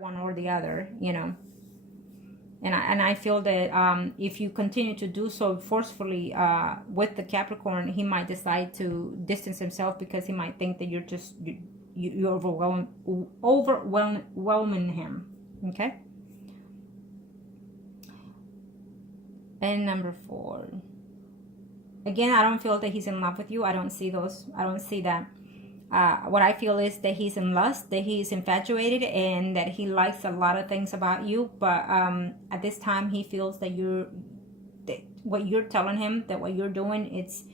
one or the other, you know. And I feel that if you continue to do so forcefully with the Capricorn, he might decide to distance himself because he might think that you're just you're overwhelming him. Okay. And number 4. Again, I don't feel that he's in love with you. I don't see those. I don't see that. What I feel is that he's in lust, that he's infatuated, and that he likes a lot of things about you. But at this time, he feels that what you're telling him, that what you're doing, it's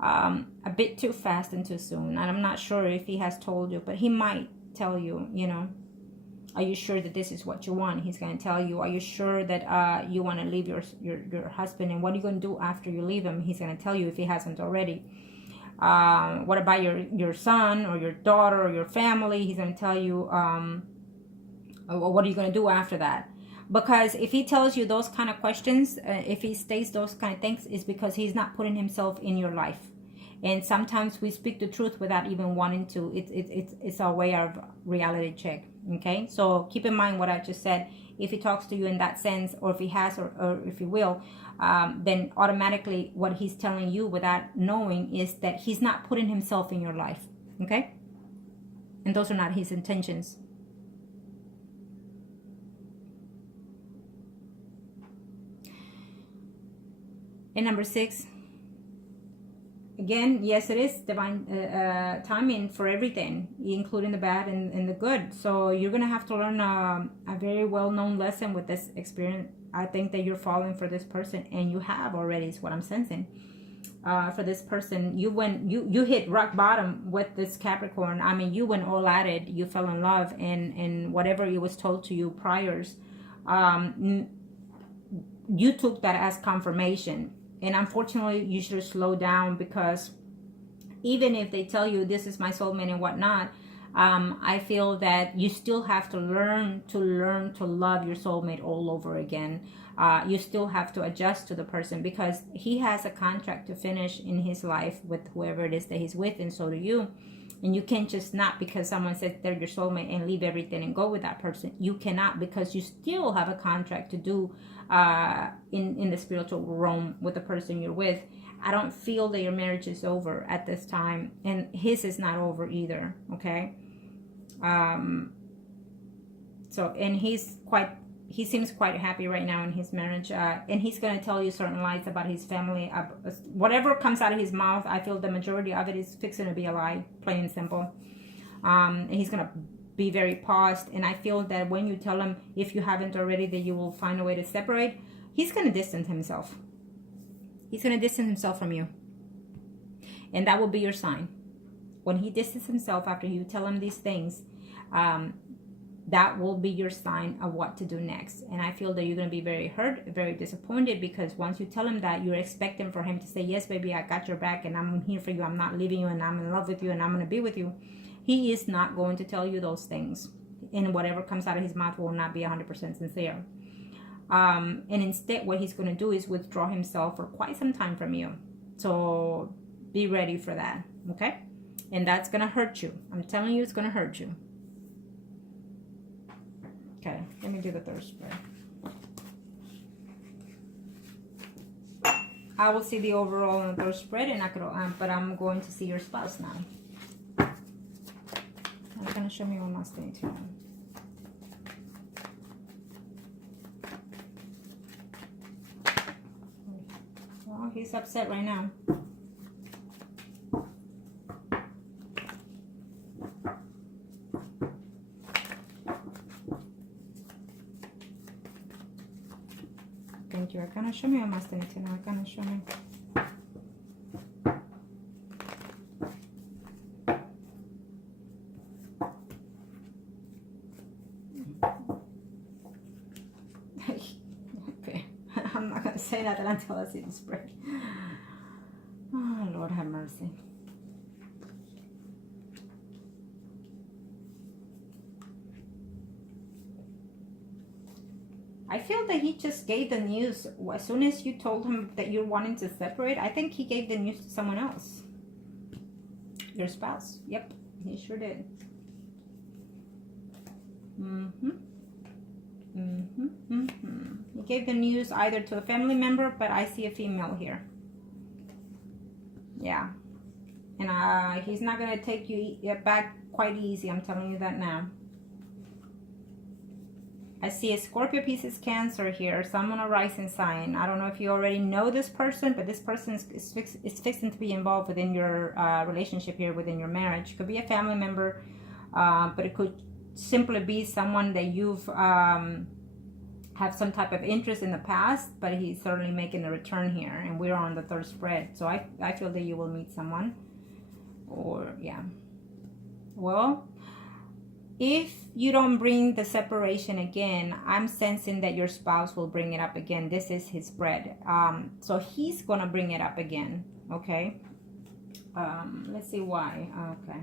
a bit too fast and too soon. And I'm not sure if he has told you, but he might tell you, you know, are you sure that this is what you want? He's going to tell you. Are you sure that you want to leave your husband? And what are you going to do after you leave him? He's going to tell you if he hasn't already. What about your son or your daughter or your family? He's going to tell you, what are you going to do after that? Because if he tells you those kind of questions, if he states those kind of things, it's because he's not putting himself in your life. And sometimes we speak the truth without even wanting to. It's our way of reality check. Okay, so keep in mind what I just said. If he talks to you in that sense, or if he has, or if he will, then automatically what he's telling you without knowing is that he's not putting himself in your life. Okay, and those are not his intentions. And number 6. Again, yes, it is divine timing for everything, including the bad and the good. So you're going to have to learn a very well-known lesson with this experience. I think that you're falling for this person, and you have already, is what I'm sensing. For this person, you hit rock bottom with this Capricorn. I mean, you went all at it. You fell in love, and whatever it was told to you priors, you took that as confirmation. And unfortunately, you should slow down, because even if they tell you this is my soulmate and whatnot, I feel that you still have to learn to love your soulmate all over again. You still have to adjust to the person, because he has a contract to finish in his life with whoever it is that he's with, and so do you. And you can't just not because someone says they're your soulmate and leave everything and go with that person. You cannot, because you still have a contract to do in the spiritual realm with the person you're with. I don't feel that your marriage is over at this time, and his is not over either. Okay. So, and he seems quite happy right now in his marriage, and he's going to tell you certain lies about his family. Whatever comes out of his mouth, I feel the majority of it is fixing to be a lie, plain and simple. And he's going to be very paused, and I feel that when you tell him, if you haven't already, that you will find a way to separate, he's going to distance himself. He's going to distance himself from you, and that will be your sign. When he distances himself after you tell him these things, that will be your sign of what to do next. And I feel that you're going to be very hurt, very disappointed, because once you tell him that, you're expecting for him to say, yes, baby, I got your back, and I'm here for you, I'm not leaving you, and I'm in love with you, and I'm going to be with you. He is not going to tell you those things, and whatever comes out of his mouth will not be 100% sincere. And instead, what he's going to do is withdraw himself for quite some time from you. So be ready for that, okay? And that's going to hurt you. I'm telling you, it's going to hurt you. Okay, let me do the third spread. I will see the overall and the third spread, and I could, but I'm going to see your spouse now. I'm gonna show me what my state here. Well, he's upset right now. Thank you. Arcana, show me what my state here. Arcana, show me. Okay, I'm not gonna say that until I see the spread. Oh, Lord have mercy. I feel that he just gave the news as soon as you told him that you're wanting to separate. I think he gave the news to someone else. Your spouse. Yep, he sure did. gave the news either to a family member, but I see a female here. Yeah. And he's not going to take you back quite easy. I'm telling you that now. I see a Scorpio, Pisces, Cancer here. Sun, Moon, or rising sign. I don't know if you already know this person, but this person is fixing to be involved within your relationship here, within your marriage. Could be a family member, but it could simply be someone that you've have some type of interest in the past, but he's certainly making a return here, and we're on the third spread. So I feel that you will meet someone, or yeah. Well, if you don't bring the separation again, I'm sensing that your spouse will bring it up again. This is his spread. So he's going to bring it up again. Okay. Let's see why. Okay.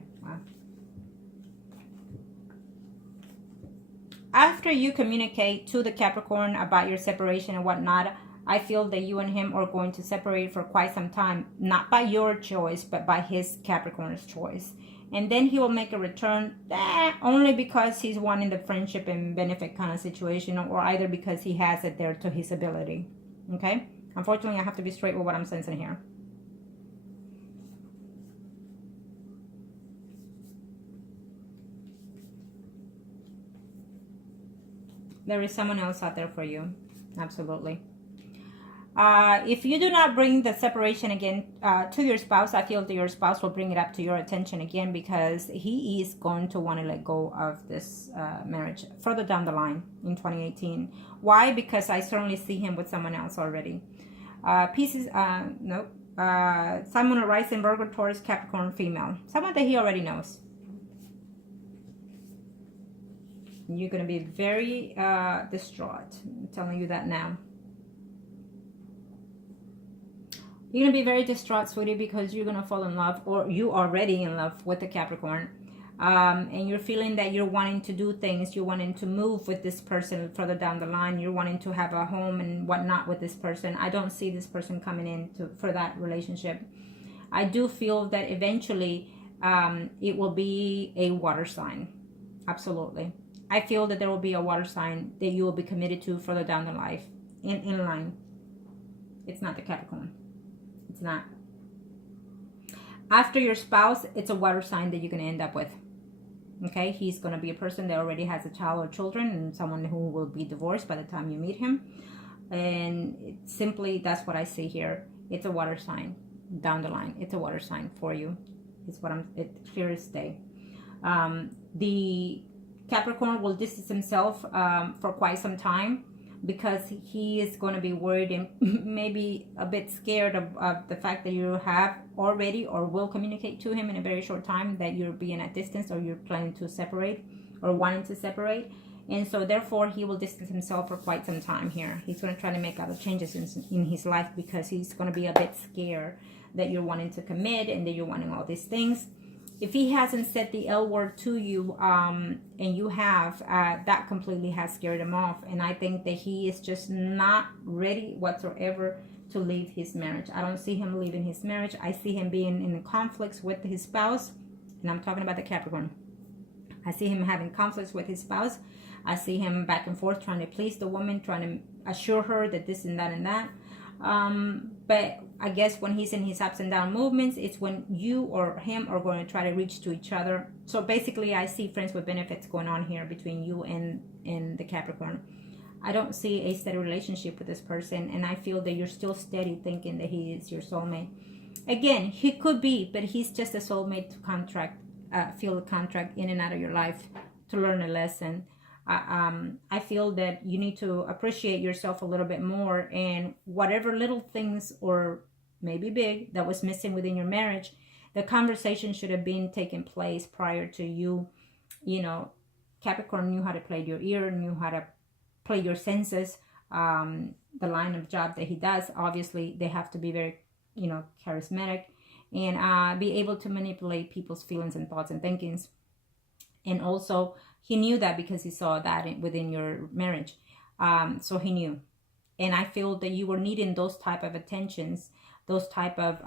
After you communicate to the Capricorn about your separation and whatnot, I feel that you and him are going to separate for quite some time. Not by your choice, but by his Capricorn's choice. And then he will make a return only because he's wanting the friendship and benefit kind of situation, or either because he has it there to his ability. Okay? Unfortunately, I have to be straight with what I'm sensing here. There is someone else out there for you. Absolutely. If you do not bring the separation again to your spouse, I feel that your spouse will bring it up to your attention again, because he is going to want to let go of this marriage further down the line in 2018. Why? Because I certainly see him with someone else already. Pieces, nope. Sun, Moon, or rising, Virgo, Taurus, Capricorn, female. Someone that he already knows. You're going to be very distraught. I'm telling you that now. You're going to be very distraught, sweetie, because you're going to fall in love, or you already in love with the Capricorn. And you're feeling that you're wanting to do things. You're wanting to move with this person further down the line. You're wanting to have a home and whatnot with this person. I don't see this person coming in for that relationship. I do feel that eventually it will be a water sign. Absolutely. I feel that there will be a water sign that you will be committed to further down the life, in line. It's not the Capricorn. It's not. After your spouse, it's a water sign that you're going to end up with. Okay? He's going to be a person that already has a child or children, and someone who will be divorced by the time you meet him. And it's simply, that's what I see here. It's a water sign down the line. It's a water sign for you. It's what it's clear as day. The Capricorn will distance himself for quite some time, because he is going to be worried and maybe a bit scared of the fact that you have already or will communicate to him in a very short time that you're being at distance, or you're planning to separate or wanting to separate. And so therefore he will distance himself for quite some time here. He's going to try to make other changes in his life, because he's going to be a bit scared that you're wanting to commit and that you're wanting all these things. If he hasn't said the L word to you, and you have, that completely has scared him off. And I think that he is just not ready whatsoever to leave his marriage. I don't see him leaving his marriage. I see him being in conflicts with his spouse. And I'm talking about the Capricorn. I see him having conflicts with his spouse. I see him back and forth trying to please the woman, trying to assure her that this and that and that. But I guess when he's in his ups and down movements, it's when you or him are going to try to reach to each other. So basically, I see friends with benefits going on here between you and the Capricorn. I don't see a steady relationship with this person, and I feel that you're still steady thinking that he is your soulmate. Again, he could be, but he's just a soulmate to feel a contract in and out of your life to learn a lesson. I feel that you need to appreciate yourself a little bit more, and whatever little things, or maybe big, that was missing within your marriage, the conversation should have been taking place prior to you. You know, Capricorn knew how to play your ear, knew how to play your senses. The line of job that he does, obviously they have to be very, charismatic, and be able to manipulate people's feelings and thoughts and thinkings. And also, he knew that because he saw that within your marriage. So he knew. And I feel that you were needing those type of attentions, those type of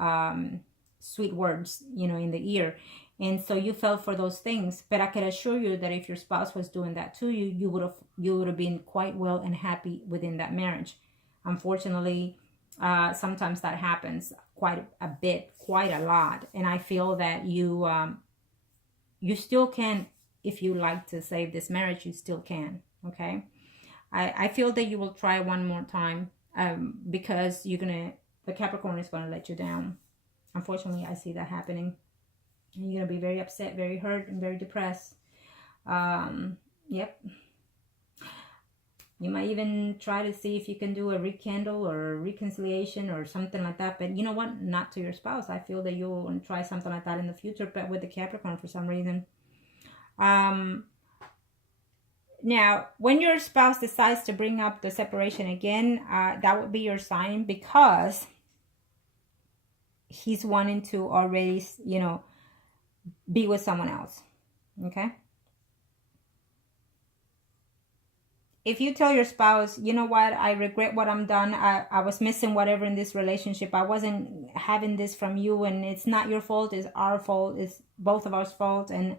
sweet words, in the ear. And so you fell for those things. But I can assure you that if your spouse was doing that to you, you would have been quite well and happy within that marriage. Unfortunately, sometimes that happens quite a bit, quite a lot. And I feel that you still can, if you like to save this marriage, you still can. Okay. I feel that you will try one more time, because the Capricorn is gonna let you down. Unfortunately, I see that happening. And you're gonna be very upset, very hurt, and very depressed. Yep. You might even try to see if you can do a rekindle or a reconciliation or something like that. But you know what? Not to your spouse. I feel that you'll try something like that in the future, but with the Capricorn for some reason. Now, when your spouse decides to bring up the separation again, that would be your sign, because he's wanting to already, be with someone else. Okay? If you tell your spouse, you know what, I regret what I'm done. I was missing whatever in this relationship. I wasn't having this from you, and it's not your fault. It's our fault. It's both of our fault. And,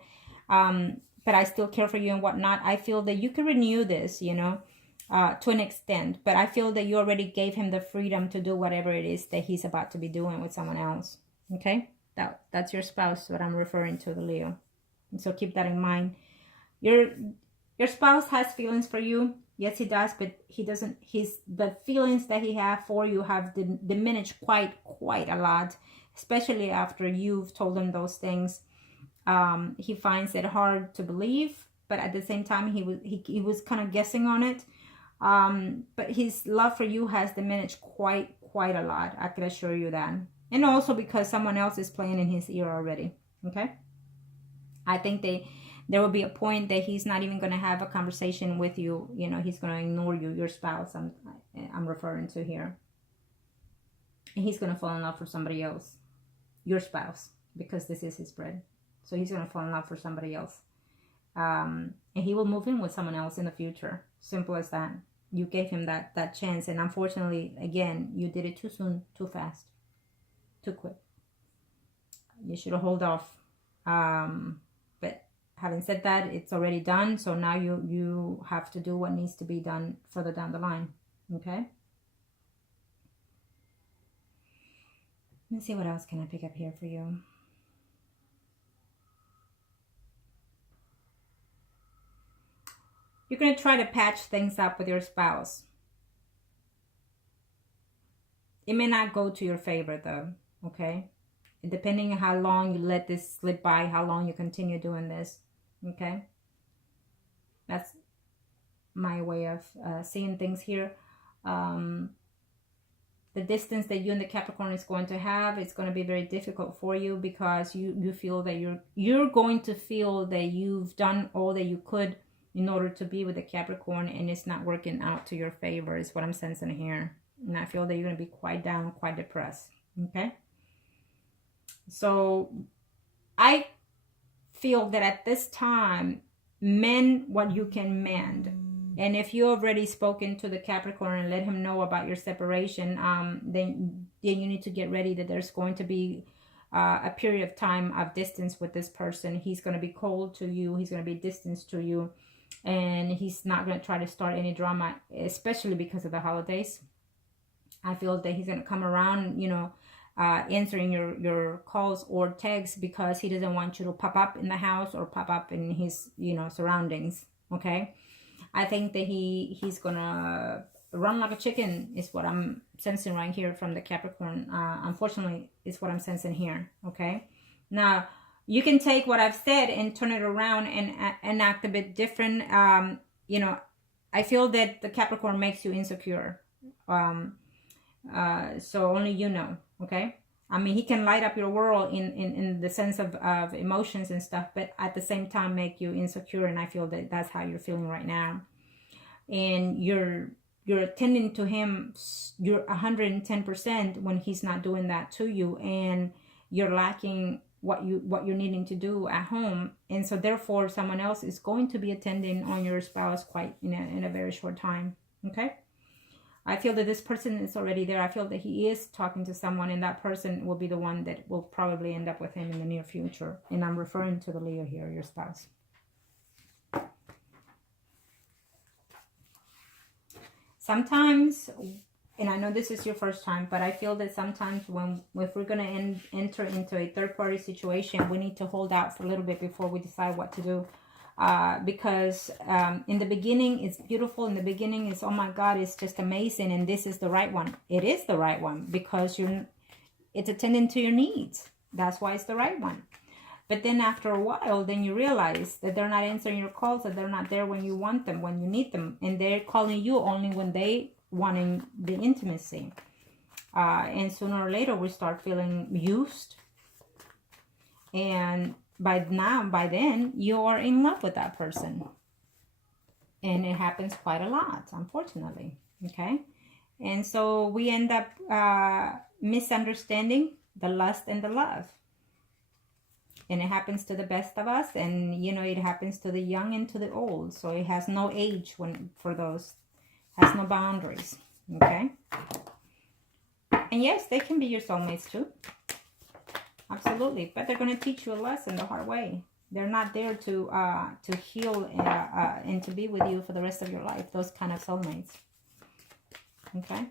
but I still care for you and whatnot. I feel that you can renew this, to an extent. But I feel that you already gave him the freedom to do whatever it is that he's about to be doing with someone else. Okay? That's your spouse, what I'm referring to, the Leo. And so keep that in mind. Your spouse has feelings for you. Yes, he does, but he doesn't. The feelings that he has for you have diminished quite a lot, especially after you've told him those things. He finds it hard to believe, but at the same time, he was kind of guessing on it. But his love for you has diminished quite a lot. I can assure you that, and also because someone else is playing in his ear already. Okay, I think there will be a point that he's not even going to have a conversation with you. He's going to ignore you, your spouse. I'm referring to here. And he's going to fall in love for somebody else, your spouse, because this is his bread. So he's going to fall in love for somebody else. And he will move in with someone else in the future. Simple as that. You gave him that chance. And unfortunately, again, you did it too soon, too fast, too quick. You should have held off. But having said that, it's already done. So now you have to do what needs to be done further down the line. Okay? Let's see what else can I pick up here for you. You're going to try to patch things up with your spouse. It may not go to your favor though. Okay? Depending on how long you let this slip by, how long you continue doing this. Okay, that's my way of seeing things here. The distance that you and the Capricorn is going to have, it's going to be very difficult for you, because you feel that you're going to feel that you've done all that you could in order to be with the Capricorn, and it's not working out to your favor, is what I'm sensing here. And I feel that you're going to be quite down, quite depressed. Okay, so I feel that at this time, mend what you can mend. And if you already spoken to the Capricorn and let him know about your separation, then you need to get ready that there's going to be a period of time of distance with this person. He's going to be cold to you. He's going to be distant to you. And he's not going to try to start any drama, especially because of the holidays. I feel that he's going to come around, answering your calls or texts, because he doesn't want you to pop up in the house or pop up in his surroundings. Okay, I think that he's gonna run like a chicken, is what I'm sensing right here from the Capricorn. Unfortunately, is what I'm sensing here. Okay, now you can take what I've said and turn it around and act a bit different. I feel that the Capricorn makes you insecure. So only you know. Okay, I mean, he can light up your world in the sense of emotions and stuff, but at the same time make you insecure. And I feel that that's how you're feeling right now. And you're attending to him, you're 110% when he's not doing that to you, and you're lacking what you're needing to do at home. And so therefore someone else is going to be attending on your spouse quite in a very short time. Okay, I feel that this person is already there. I feel that he is talking to someone, and that person will be the one that will probably end up with him in the near future. And I'm referring to the Leo here, your spouse. Sometimes, and I know this is your first time, but I feel that sometimes if we're going to enter into a third-party situation, we need to hold out for a little bit before we decide what to do. Because in the beginning, it's beautiful. In the beginning, it's, oh my God, it's just amazing. And this is the right one. It is the right one because it's attending to your needs. That's why it's the right one. But then after a while, then you realize that they're not answering your calls, that they're not there when you want them, when you need them. And they're calling you only when they wanting the intimacy. And sooner or later, we start feeling used. And by then, you are in love with that person. And it happens quite a lot, unfortunately. Okay? And so we end up misunderstanding the lust and the love. And it happens to the best of us. And, you know, it happens to the young and to the old. So it has no age for those. Has no boundaries. Okay? And yes, they can be your soulmates too. Absolutely, but they're going to teach you a lesson the hard way. They're not there to heal and to be with you for the rest of your life. Those kind of soulmates. Okay.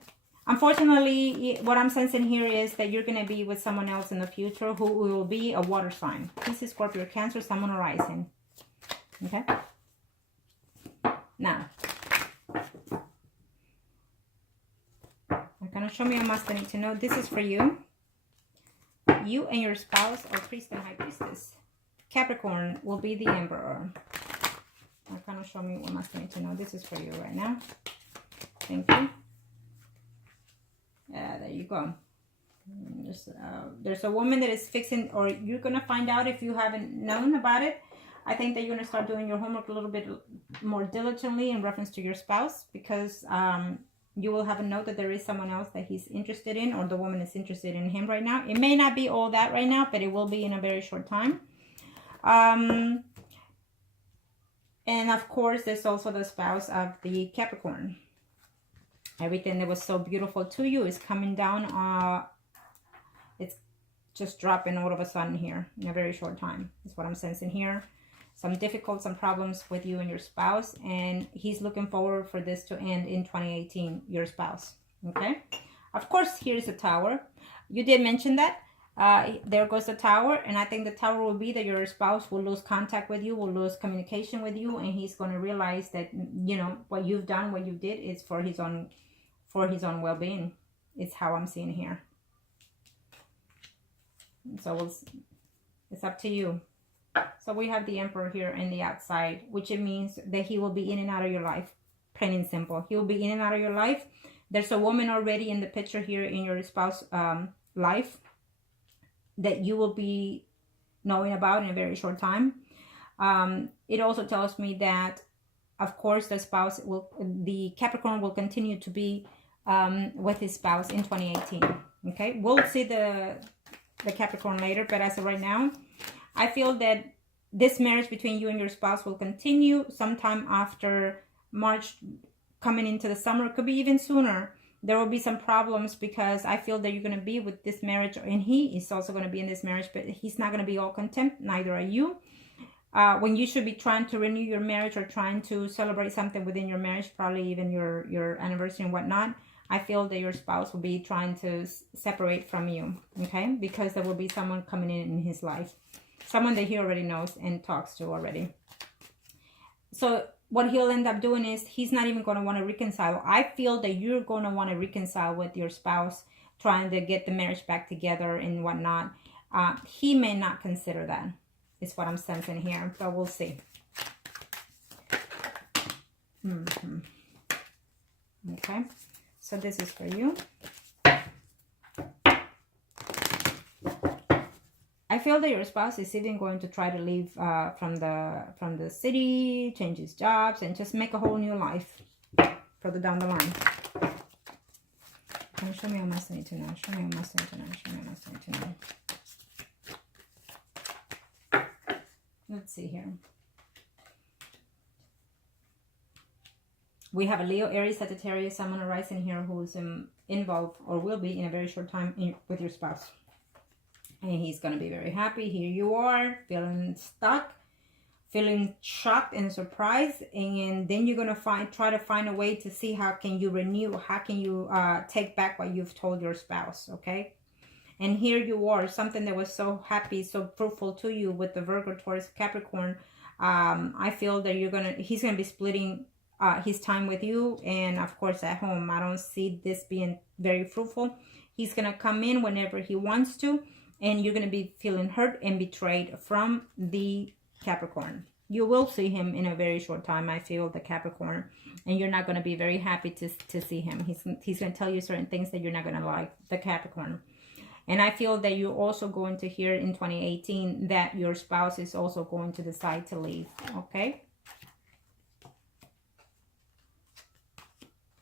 Unfortunately, what I'm sensing here is that you're going to be with someone else in the future who will be a water sign. Pisces, Scorpio, Cancer, Sun, Moon, or Rising. Okay. Now, you're going to show me a must I need to know. This is for you. You and your spouse or priest and high priestess. Capricorn will be the emperor. Now, kind of show me what must I need to know. This is for you right now. Thank you. Yeah, there you go. There's a woman that is fixing, or you're going to find out if you haven't known about it. I think that you're going to start doing your homework a little bit more diligently in reference to your spouse, because you will have a note that there is someone else that he's interested in, or the woman is interested in him right now. It may not be all that right now, but it will be in a very short time. And of course, there's also the spouse of the Capricorn. Everything that was so beautiful to you is coming down. It's just dropping all of a sudden here in a very short time. That's what I'm sensing here. Some problems with you and your spouse, and he's looking forward for this to end in 2018, your spouse. Okay. Of course, here's the Tower. You did mention that. There goes the Tower, and I think the Tower will be that your spouse will lose contact with you, will lose communication with you, and he's going to realize that, you know, what you've done, what you did is for his own well-being. It's how I'm seeing here. So it's up to you. So we have the Emperor here in the outside, which it means that he will be in and out of your life. Plain and simple. He will be in and out of your life. There's a woman already in the picture here in your spouse life that you will be knowing about in a very short time. It also tells me that, of course, the Capricorn will continue to be with his spouse in 2018. Okay, we'll see the Capricorn later, but as of right now, I feel that this marriage between you and your spouse will continue sometime after March, coming into the summer. It could be even sooner. There will be some problems because I feel that you're going to be with this marriage, and he is also going to be in this marriage, but he's not going to be all content. Neither are you. When you should be trying to renew your marriage or trying to celebrate something within your marriage, probably even your anniversary and whatnot, I feel that your spouse will be trying to separate from you, okay? Because there will be someone coming in his life. Someone that he already knows and talks to already. So what he'll end up doing is he's not even going to want to reconcile. I feel that you're going to want to reconcile with your spouse, trying to get the marriage back together and whatnot. He may not consider that. Is what I'm sensing here, but we'll see. Okay, so this is for you. I feel that your spouse is even going to try to leave from the city, change his jobs, and just make a whole new life further down the line. Can you show me a must I need to know? Show me a must I need to know. Show me a must I need to know. Let's see here. We have a Leo, Aries, Sagittarius, Sun, Moon, Rising here who's involved or will be in a very short time with your spouse. And he's going to be very happy. Here you are, feeling stuck, feeling shocked and surprised. And then you're going to try to find a way to see how can you renew, how can you take back what you've told your spouse, okay? And here you are, something that was so happy, so fruitful to you with the Virgo, Taurus, Capricorn. I feel that he's going to be splitting his time with you and, of course, at home. I don't see this being very fruitful. He's going to come in whenever he wants to, and you're going to be feeling hurt and betrayed from the Capricorn. You will see him in a very short time, I feel, the Capricorn, and you're not going to be very happy to see him. He's going to tell you certain things that you're not going to like, the Capricorn. And I feel that you're also going to hear in 2018 that your spouse is also going to decide to leave, okay?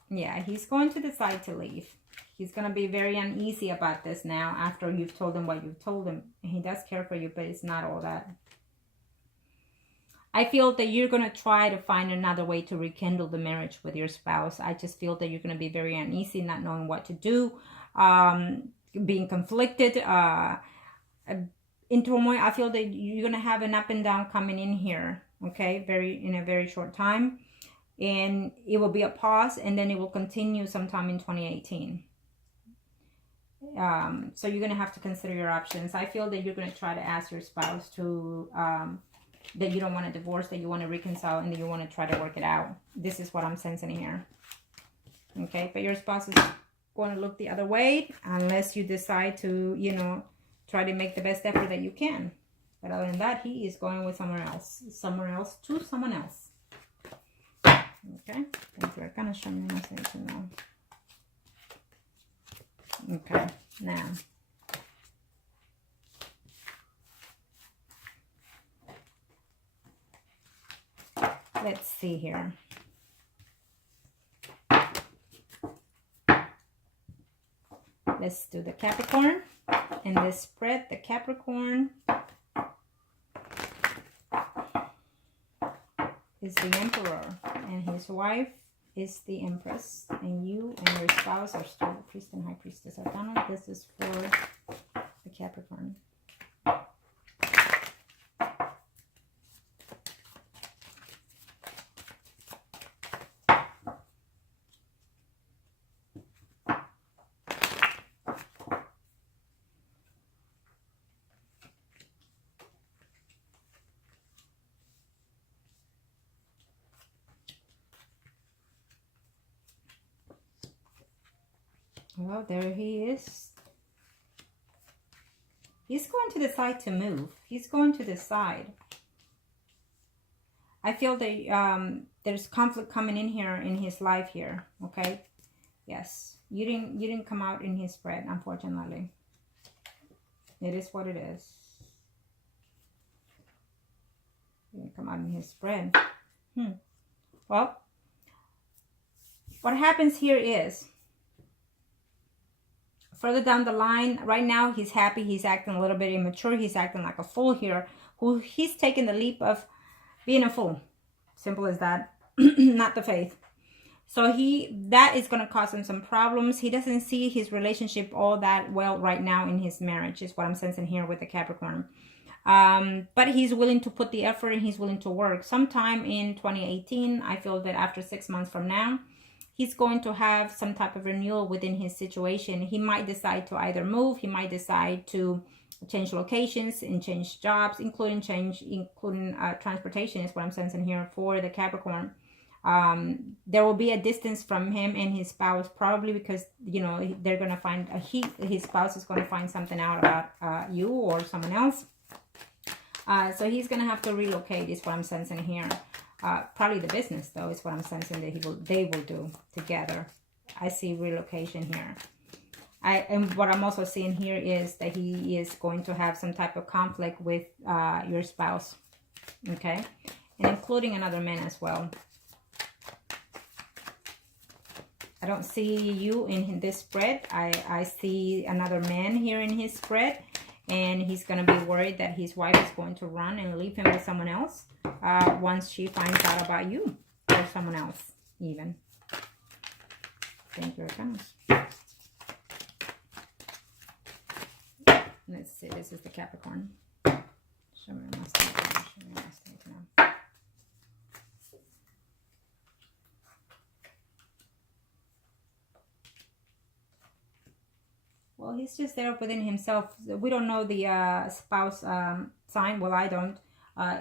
Yeah, he's going to decide to leave. He's going to be very uneasy about this now after you've told him what you've told him. And he does care for you, but it's not all that. I feel that you're going to try to find another way to rekindle the marriage with your spouse. I just feel that you're going to be very uneasy, not knowing what to do, being conflicted, in turmoil. I feel that you're going to have an up and down coming in here, okay, in a very short time. And it will be a pause, and then it will continue sometime in 2018. So you're going to have to consider your options. I feel that you're going to try to ask your spouse to, that you don't want a divorce, that you want to reconcile, and that you want to try to work it out. This is what I'm sensing here. Okay, but your spouse is going to look the other way unless you decide to, you know, try to make the best effort that you can. But other than that, he is going with someone else to someone else. Okay, we're gonna show me something now. Okay, now let's see here. Let's do the Capricorn, and this spread the Capricorn is the Emperor, and his wife is the Empress, and you and your spouse are still the Priest and High Priestess Arcana. This is for the Capricorn. Well, there he is. He's going to decide to move. He's going to decide. I feel that there's conflict coming in here in his life here. Okay. Yes. You didn't come out in his spread, unfortunately. It is what it is. You didn't come out in his spread. Well, what happens here is, further down the line, right now he's happy, he's acting a little bit immature, he's acting like a fool here, he's taking the leap of being a fool. Simple as that. Not the faith. So that is going to cause him some problems. He doesn't see his relationship all that well right now in his marriage, is what I'm sensing here with the Capricorn. But he's willing to put the effort, and he's willing to work. Sometime in 2018, I feel that after 6 months from now, he's going to have some type of renewal within his situation. He might decide to either move, he might decide to change locations and change jobs, including transportation is what I'm sensing here for the Capricorn. There will be a distance from him and his spouse, probably because, you know, they're going to find his spouse is going to find something out about you or someone else. So he's going to have to relocate is what I'm sensing here. Probably the business, though, is what I'm sensing that they will do together. I see relocation here. And what I'm also seeing here is that he is going to have some type of conflict with your spouse. Okay? And including another man as well. I don't see you in this spread. I see another man here in his spread. And he's going to be worried that his wife is going to run and leave him with someone else once she finds out about you or someone else. even. Thank you, Arcanas. Let's see, this is the Capricorn. Show me what must need to know. Well, he's just there within himself. We don't know the spouse sign. Well, I don't.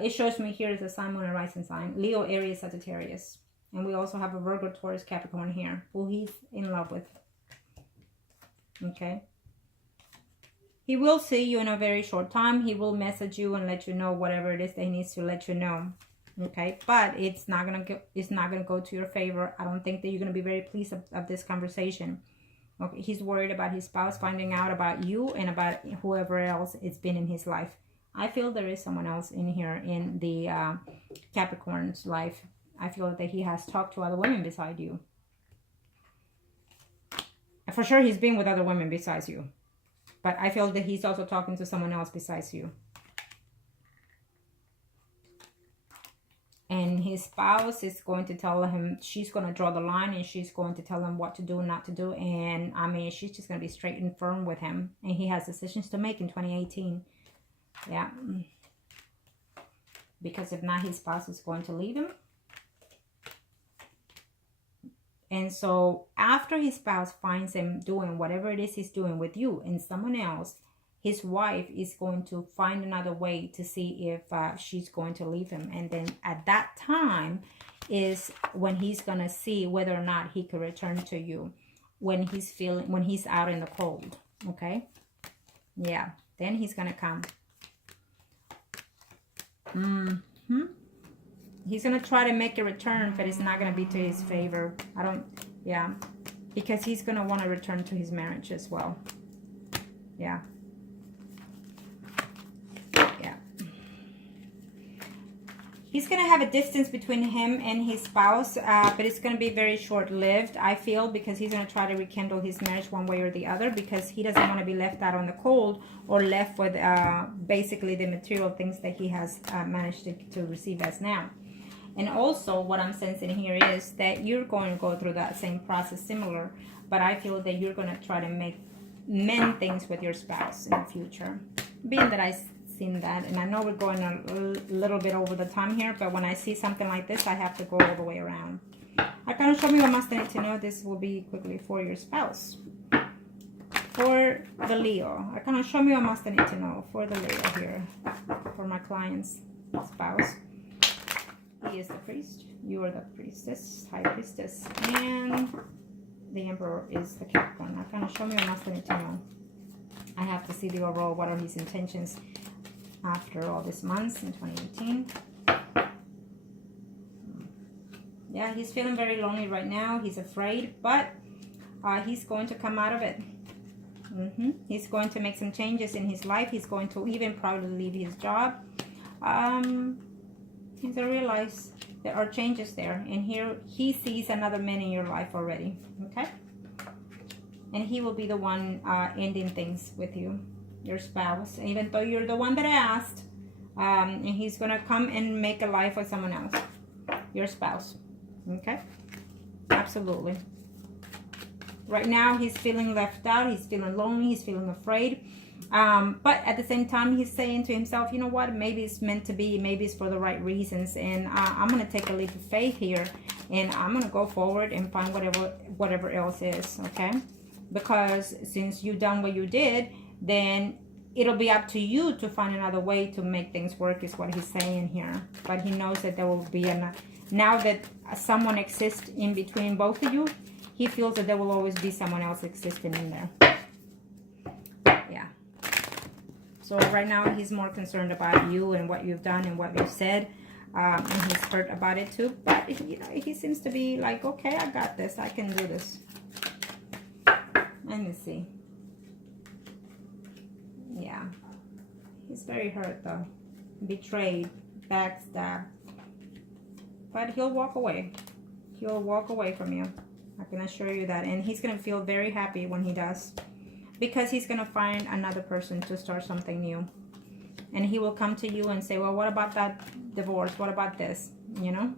It shows me here is a Sun, Moon, and Rising sign. Leo, Aries, Sagittarius. And we also have a Virgo, Taurus, Capricorn here, who he's in love with. Okay. He will see you in a very short time. He will message you and let you know whatever it is that he needs to let you know. Okay, but it's not gonna go to your favor. I don't think that you're gonna be very pleased of this conversation. Okay, he's worried about his spouse finding out about you and about whoever else it's been in his life. I feel there is someone else in here in the Capricorn's life. I feel that he has talked to other women beside you. For sure, he's been with other women besides you. But I feel that he's also talking to someone else besides you. And his spouse is going to tell him, she's going to draw the line and she's going to tell him what to do and not to do. And I mean, she's just going to be straight and firm with him. And he has decisions to make in 2018. Yeah. Because if not, his spouse is going to leave him. And so after his spouse finds him doing whatever it is he's doing with you and someone else, his wife is going to find another way to see if she's going to leave him. And then at that time is when he's going to see whether or not he can return to you when he's out in the cold. Okay? Yeah. Then he's going to come. He's going to try to make a return, but it's not going to be to his favor. Yeah. Because he's going to want to return to his marriage as well. Yeah. Yeah. He's going to have a distance between him and his spouse, but it's going to be very short-lived, I feel, because he's going to try to rekindle his marriage one way or the other, because he doesn't want to be left out on the cold or left with basically the material things that he has managed to receive as now. And also what I'm sensing here is that you're going to go through that same process similar, but I feel that you're going to try to mend things with your spouse in the future. Being that I've seen that, and I know we're going a little bit over the time here, but when I see something like this, I have to go all the way around. I kind of show me what must need to know. This will be quickly for your spouse. For the Leo, I kind of show me what must need to know for the Leo here, for my client's spouse. He is the priest. You are the priestess, high priestess, and the emperor is the Capricorn. I kind of show me what must need to know. I have to see the overall. What are his intentions after all these months in 2018? Yeah, he's feeling very lonely right now. He's afraid, but he's going to come out of it. He's going to make some changes in his life. He's going to even probably leave his job. He's going to realize there are changes there. And here he sees another man in your life already. Okay? And he will be the one ending things with you, your spouse. Even though you're the one that asked. And he's going to come and make a life with someone else. Your spouse. Okay? Absolutely. Right now, he's feeling left out. He's feeling lonely. He's feeling afraid. But at the same time, he's saying to himself, you know what? Maybe it's meant to be. Maybe it's for the right reasons. And I'm going to take a leap of faith here. And I'm going to go forward and find whatever else is. Okay? Because since you've done what you did, then it'll be up to you to find another way to make things work, is what he's saying here. But he knows that there will be now that someone exists in between both of you, he feels that there will always be someone else existing in there. Yeah. So right now he's more concerned about you and what you've done and what you've said. And he's hurt about it too. But you know, he seems to be like, okay, I got this. I can do this. Let me see. Yeah. He's very hurt though. Betrayed. Backstabbed. But he'll walk away. He'll walk away from you. I can assure you that. And he's going to feel very happy when he does. Because he's going to find another person to start something new. And he will come to you and say, well, what about that divorce? What about this? You know?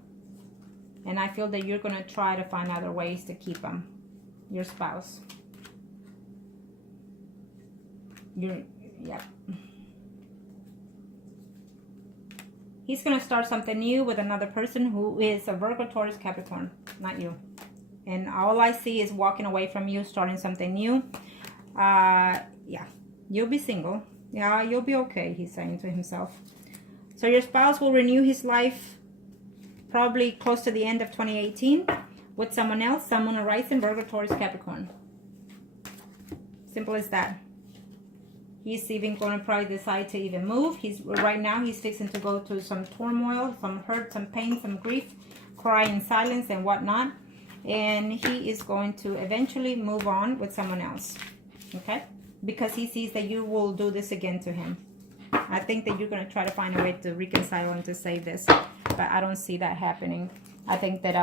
And I feel that you're going to try to find other ways to keep him, your spouse. Yep. He's going to start something new with another person who is a Virgo, Taurus, Capricorn, not you. And all I see is walking away from you, starting something new. Yeah, you'll be single. Yeah, you'll be okay, he's saying to himself. So your spouse will renew his life probably close to the end of 2018 with someone else, someone rising, Virgo, Taurus, Capricorn. Simple as that. He's even going to probably decide to even move. Right now he's fixing to go through some turmoil, some hurt, some pain, some grief, cry in silence and whatnot. And he is going to eventually move on with someone else. Okay? Because he sees that you will do this again to him. I think that you're going to try to find a way to reconcile and to save this. But I don't see that happening. I think that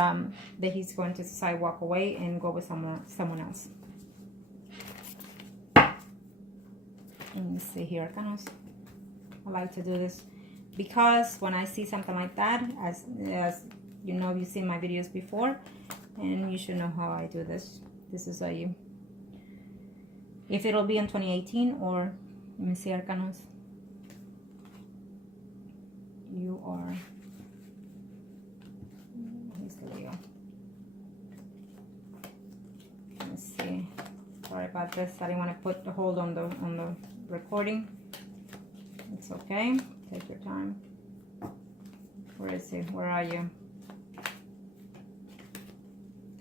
that he's going to decide walk away and go with someone else. Let me see here. I like to do this because when I see something like that, as you know, you've seen my videos before, and you should know how I do this. This is if it'll be in 2018 or, let me see, Arcanos. You are, he's Leo. Let's see. Sorry about this. I didn't want to put the hold on the recording. It's okay. Take your time. Where is he? Where are you?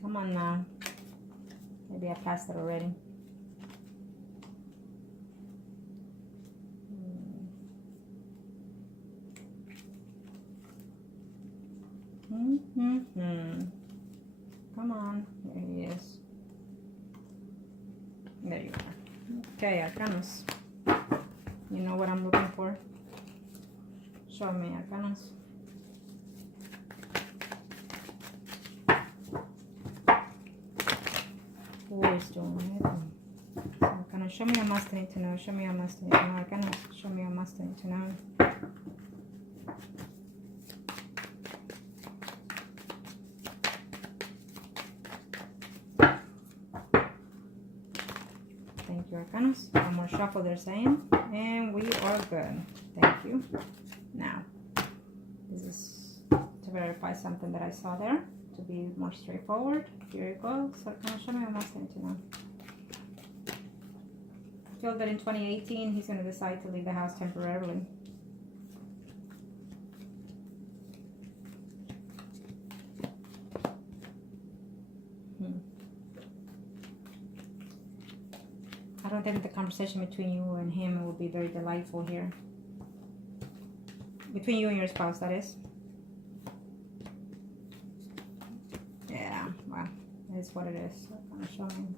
Come on now. Maybe I passed it already. Come on. There he is. There you are. Okay, Arcanos. You know what I'm looking for? Show me, Arcanos. Who is doing it? Arcanos, show me a must need to know. Show me a must need to know. Arcanos, show me a must need to know. Thank you, Arcanos. One more shuffle, they're saying. And we are good. Thank you. Now, this is to verify something that I saw there, to be more straightforward. Here you go. So, Arcanos, show me what I need to know. I feel that in 2018, he's going to decide to leave the house temporarily. I don't think the conversation between you and him will be very delightful here. Between you and your spouse, that is. Yeah, well, that is what it is. So, kind of showing.